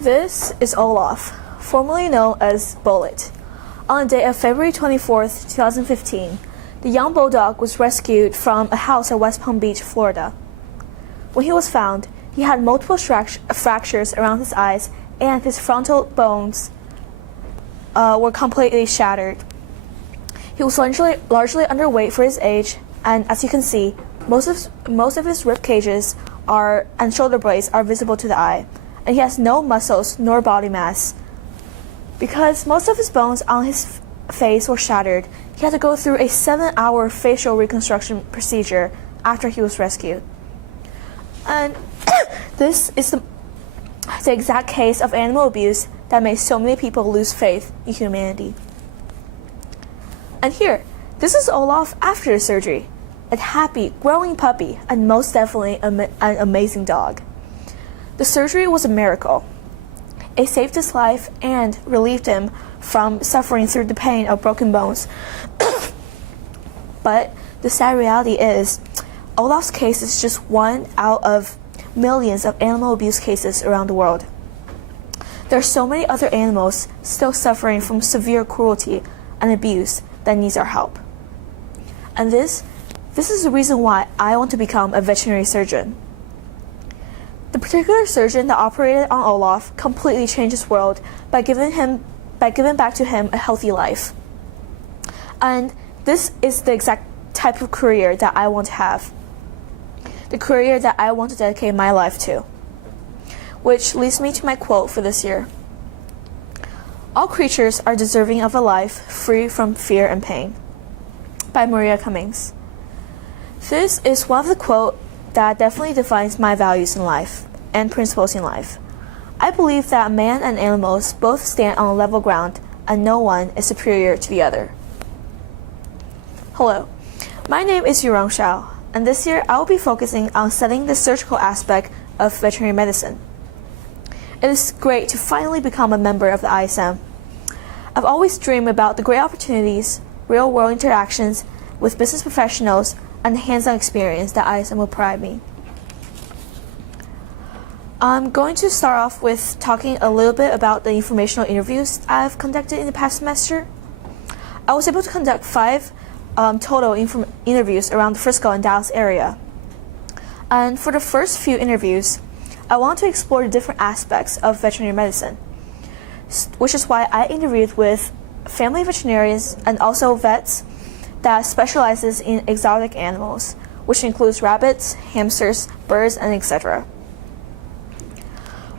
This is Olaf, formerly known as Bullet. On the day of February 24th, 2015, the young bulldog was rescued from a house at West Palm Beach, Florida. When he was found, he had multiple fractures around his eyes and his frontal bones were completely shattered. He was largely underweight for his age, and as you can see, most of his rib cages and shoulder blades are visible to the eye, and he has no muscles nor body mass. Because most of his bones on his face were shattered, he had to go through a 7-hour facial reconstruction procedure after he was rescued. And this is the exact case of animal abuse that made so many people lose faith in humanity. And here, this is Olaf after the surgery. A happy, growing puppy, and most definitely an amazing dog. The surgery was a miracle. It saved his life and relieved him from suffering through the pain of broken bones. But the sad reality is, Olaf's case is just one out of millions of animal abuse cases around the world. There are so many other animals still suffering from severe cruelty and abuse that needs our help. And this is the reason why I want to become a veterinary surgeon. The particular surgeon that operated on Olaf completely changed his world by giving back to him a healthy life. And this is the exact type of career that I want to have. The career that I want to dedicate my life to. Which leads me to my quote for this year. All creatures are deserving of a life free from fear and pain. By Maria Cummings. This is one of the quotes that definitely defines my values in life and principles in life. I believe that man and animals both stand on a level ground and no one is superior to the other. Hello, my name is Yurong FPN1, and this year I will be focusing on studying the surgical aspect of veterinary medicine. It is great to finally become a member of the ISM. I've always dreamed about the great opportunities, real-world interactions with business professionals, and the hands-on experience that ISM will provide me. I'm going to start off with talking a little bit about the informational interviews I've conducted in the past semester. I was able to conduct 5 total interviews around the Frisco and Dallas area. And for the first few interviews, I want to explore the different aspects of veterinary medicine, which is why I interviewed with family veterinarians and also vets that specializes in exotic animals, which includes rabbits, hamsters, birds, and etc.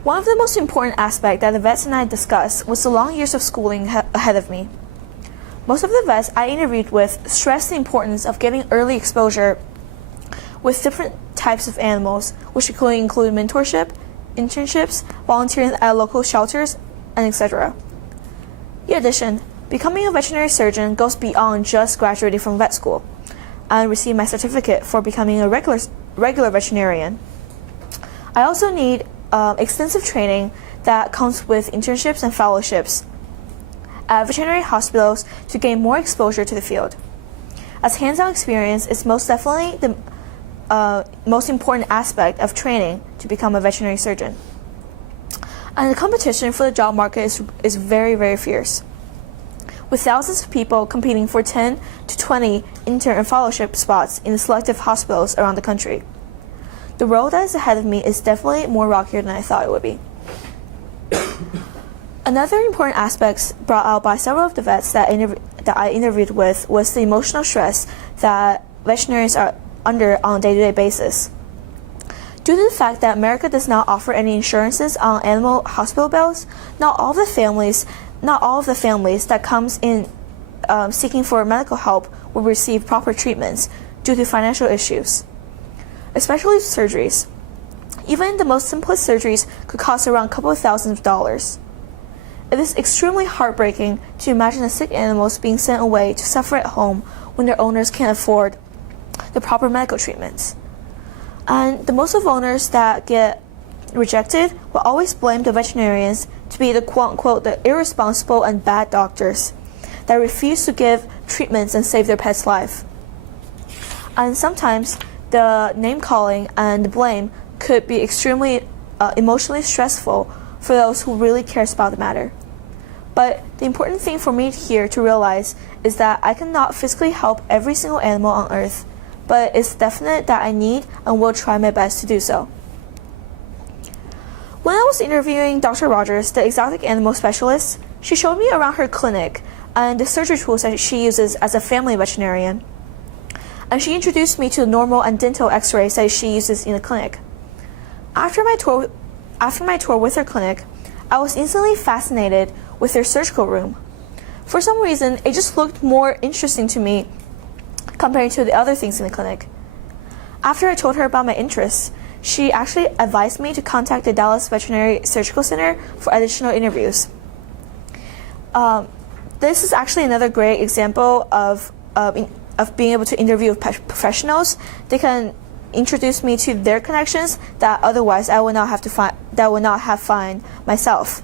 One of the most important aspects that the vets and I discussed was the long years of schooling ahead of me. Most of the vets I interviewed with stressed the importance of getting early exposure with different types of animals, which include mentorship, internships, volunteering at local shelters, and etc. In addition, becoming a veterinary surgeon goes beyond just graduating from vet school and receiving my certificate for becoming a regular veterinarian. I also need extensive training that comes with internships and fellowships at veterinary hospitals to gain more exposure to the field, as hands-on experience is most definitely the most important aspect of training to become a veterinary surgeon. And the competition for the job market is very, very fierce, with thousands of people competing for 10 to 20 intern and fellowship spots in the selective hospitals around the country. The road that is ahead of me is definitely more rockier than I thought it would be. Another important aspect brought out by several of the vets that I interviewed with was the emotional stress that veterinarians are under on a day-to-day basis. Due to the fact that America does not offer any insurances on animal hospital bills, not all of the families that comes in seeking for medical help will receive proper treatments due to financial issues, especially surgeries. Even the most simplest surgeries could cost around a couple of thousands of dollars. It is extremely heartbreaking to imagine the sick animals being sent away to suffer at home when their owners can't afford the proper medical treatments. And the most of owners that get rejected will always blame the veterinarians to be the quote-unquote the irresponsible and bad doctors that refuse to give treatments and save their pet's life. And sometimes the name-calling and the blame could be extremely emotionally stressful for those who really cares about the matter. But the important thing for me here to realize is that I cannot physically help every single animal on Earth, but it's definite that I need and will try my best to do so. When I was interviewing Dr. Rogers, the exotic animal specialist, she showed me around her clinic and the surgery tools that she uses as a family veterinarian. And she introduced me to the normal and dental x-rays that she uses in the clinic. After my tour with her clinic, I was instantly fascinated with their surgical room. For some reason, it just looked more interesting to me compared to the other things in the clinic. After I told her about my interests, she actually advised me to contact the Dallas Veterinary Surgical Center for additional interviews. This is actually another great example of being able to interview with professionals. They can introduce me to their connections that otherwise I would not have find myself.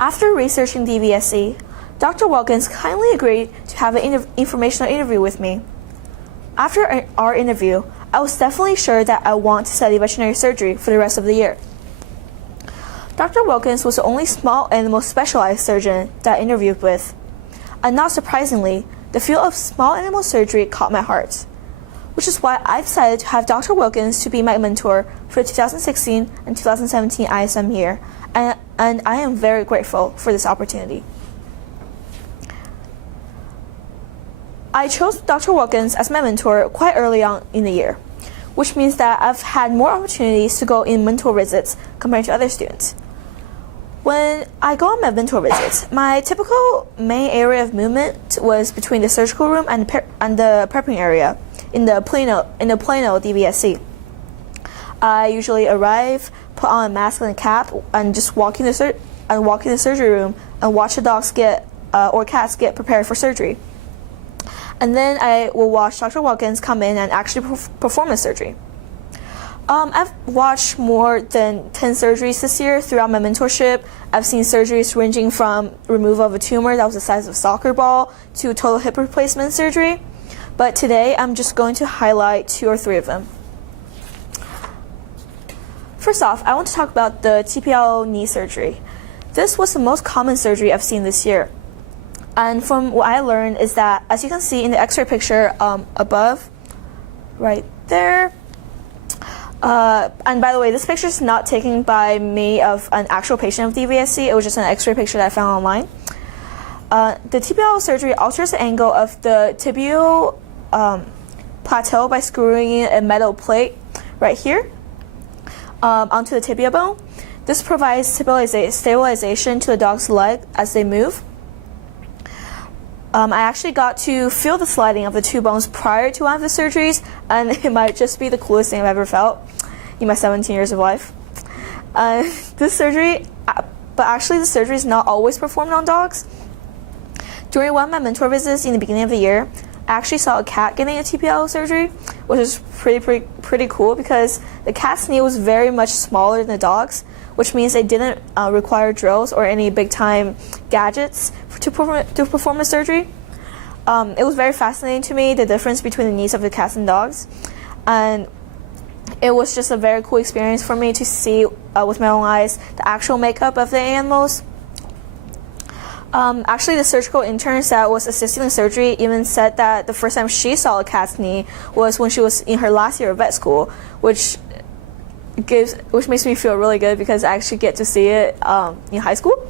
After researching DVSC, Dr. Wilkins kindly agreed to have an informational interview with me. After our interview, I was definitely sure that I want to study veterinary surgery for the rest of the year. Dr. Wilkins was the only small animal specialized surgeon that I interviewed with. And not surprisingly, the field of small animal surgery caught my heart, which is why I decided to have Dr. Wilkins to be my mentor for the 2016 and 2017 ISM year, and I am very grateful for this opportunity. I chose Dr. Wilkins as my mentor quite early on in the year, which means that I've had more opportunities to go in mentor visits compared to other students. When I go on my mentor visits, my typical main area of movement was between the surgical room and the prepping area in the Plano DVSC. I usually arrive, put on a mask and a cap, and just walk in the surgery room and watch the dogs or cats get prepared for surgery. And then I will watch Dr. Wilkins come in and actually perform the surgery. I've watched more than 10 surgeries this year throughout my mentorship. I've seen surgeries ranging from removal of a tumor that was the size of a soccer ball to total hip replacement surgery. But today I'm just going to highlight 2 or 3 of them. First off, I want to talk about the TPL knee surgery. This was the most common surgery I've seen this year. And from what I learned is that, as you can see in the x-ray picture above, right there, and by the way, this picture is not taken by me of an actual patient of DVSC. It was just an x-ray picture that I found online. The TPL surgery alters the angle of the tibial plateau by screwing in a metal plate right here onto the tibia bone. This provides stabilization to the dog's leg as they move. I actually got to feel the sliding of the 2 bones prior to one of the surgeries, and it might just be the coolest thing I've ever felt in my 17 years of life. The surgery is not always performed on dogs. During one of my mentor visits in the beginning of the year, I actually saw a cat getting a TPL surgery, which is pretty cool because the cat's knee was very much smaller than the dog's, which means they didn't require drills or any big-time gadgets to perform the surgery. It was very fascinating to me, the difference between the knees of the cats and dogs, and it was just a very cool experience for me to see with my own eyes the actual makeup of the animals. Actually, the surgical intern that was assisting the surgery even said that the first time she saw a cat's knee was when she was in her last year of vet school, which makes me feel really good because I actually get to see it in high school.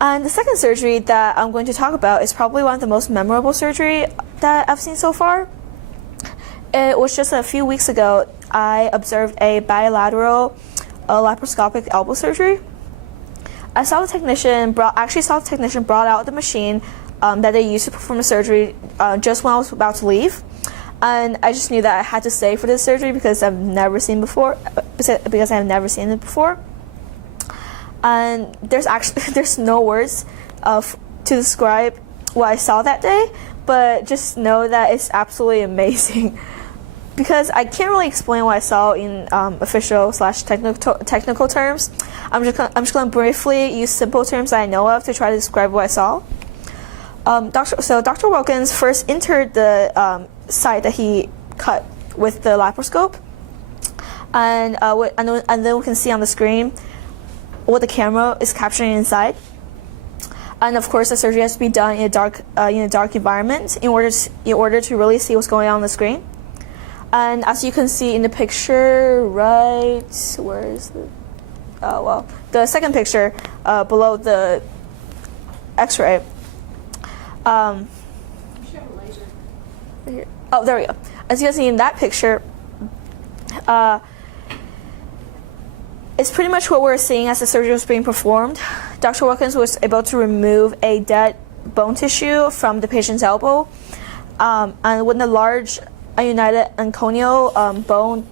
And the second surgery that I'm going to talk about is probably one of the most memorable surgery that I've seen so far. It was just a few weeks ago, I observed a bilateral laparoscopic elbow surgery. I saw the technician brought out the machine that they used to perform the surgery just when I was about to leave. And I just knew that I had to stay for this surgery because I've never seen it before. And there's no words to describe what I saw that day, but just know that it's absolutely amazing. Because I can't really explain what I saw in official/technical terms. I'm just going to briefly use simple terms that I know of to try to describe what I saw. Dr. Wilkins first entered the site that he cut with the laparoscope, and then we can see on the screen what the camera is capturing inside. And of course, the surgery has to be done in a dark environment in order to really see what's going on the screen. And as you can see in the picture, right, where is the? Oh well, the second picture below the X-ray. Oh, there we go. As you can see in that picture, it's pretty much what we're seeing as the surgery was being performed. Dr. Watkins was able to remove a dead bone tissue from the patient's elbow, and with the large united anconio bone,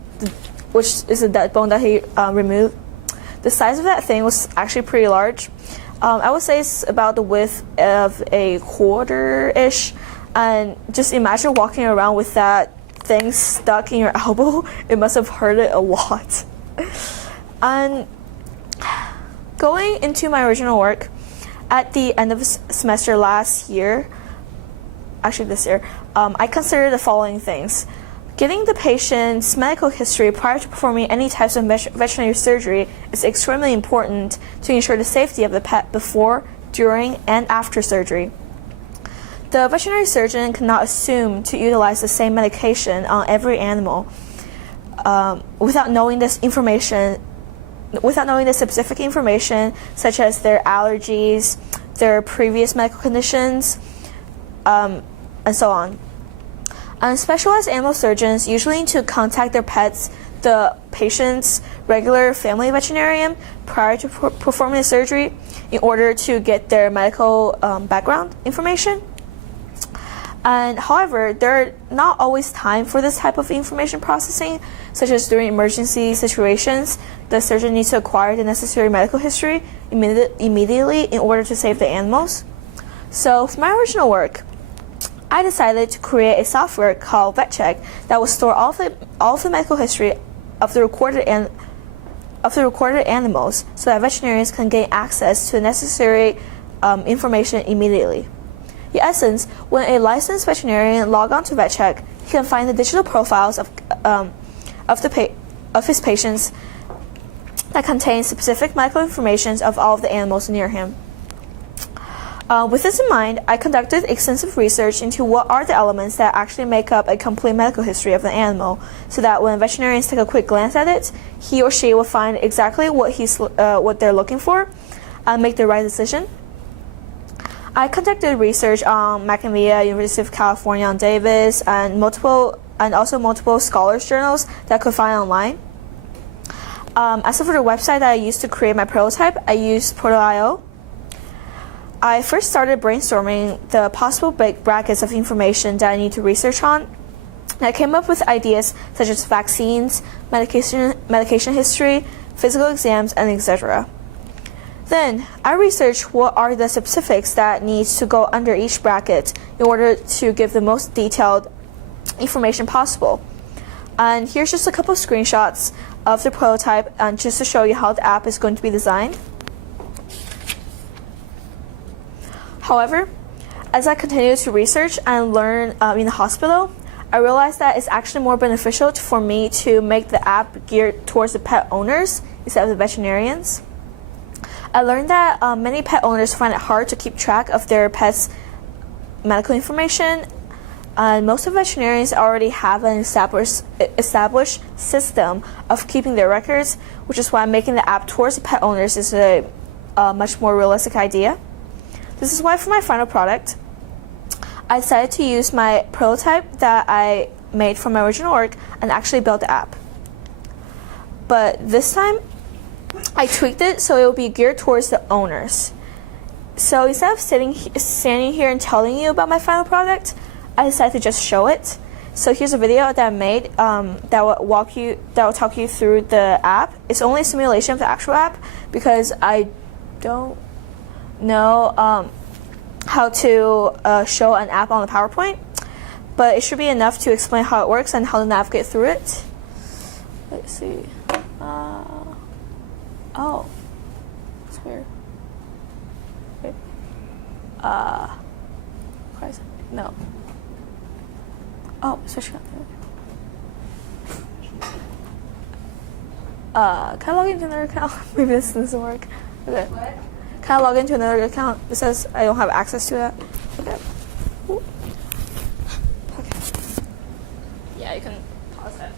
which is a dead bone that he removed, the size of that thing was actually pretty large. I would say it's about the width of a quarter-ish, and just imagine walking around with that thing stuck in your elbow. It must have hurted a lot. And going into my original work, at the end of the semester last year, actually this year, I considered the following things. Getting the patient's medical history prior to performing any types of veterinary surgery is extremely important to ensure the safety of the pet before, during, and after surgery. The veterinary surgeon cannot assume to utilize the same medication on every animal without knowing the specific information, such as their allergies, their previous medical conditions, and so on. And specialized animal surgeons usually need to contact their pets, the patient's regular family veterinarian, prior to performing the surgery in order to get their medical background information. And however, there are not always time for this type of information processing, such as during emergency situations. The surgeon needs to acquire the necessary medical history immediately in order to save the animals. So for my original work, I decided to create a software called VetCheck that will store all of the medical history of the recorded animals, so that veterinarians can gain access to the necessary information immediately. In essence, when a licensed veterinarian logs on to VetCheck, he can find the digital profiles of his patients that contain specific medical information of all of the animals near him. With this in mind, I conducted extensive research into what are the elements that actually make up a complete medical history of the animal, so that when veterinarians take a quick glance at it, he or she will find exactly what they're looking for and make the right decision. I conducted research on Macmillan, University of California on Davis, and also multiple scholars journals that I could find online. As for the website that I used to create my prototype, I used Proto.io. I first started brainstorming the possible big brackets of information that I need to research on. And I came up with ideas such as vaccines, medication history, physical exams, and etc. Then I researched what are the specifics that needs to go under each bracket in order to give the most detailed information possible. And here's just a couple of screenshots of the prototype, and just to show you how the app is going to be designed. However, as I continued to research and learn in the hospital, I realized that it's actually more beneficial for me to make the app geared towards the pet owners instead of the veterinarians. I learned that many pet owners find it hard to keep track of their pet's medical information, and most of veterinarians already have an established system of keeping their records, which is why making the app towards the pet owners is a much more realistic idea. This is why for my final product, I decided to use my prototype that I made from my original work and actually build the app. But this time, I tweaked it so it will be geared towards the owners. So instead of standing here and telling you about my final product, I decided to just show it. So here's a video that I made that will talk you through the app. It's only a simulation of the actual app because I don't know how to show an app on the PowerPoint, but it should be enough to explain how it works and how to navigate through it. Let's see. Oh, it's weird. Wait. No. Oh, switch up. Can I log into another account? Maybe this doesn't work. Okay. What? Can I log into another account? It says I don't have access to that. Okay. Ooh. Okay. Yeah, you can pause that.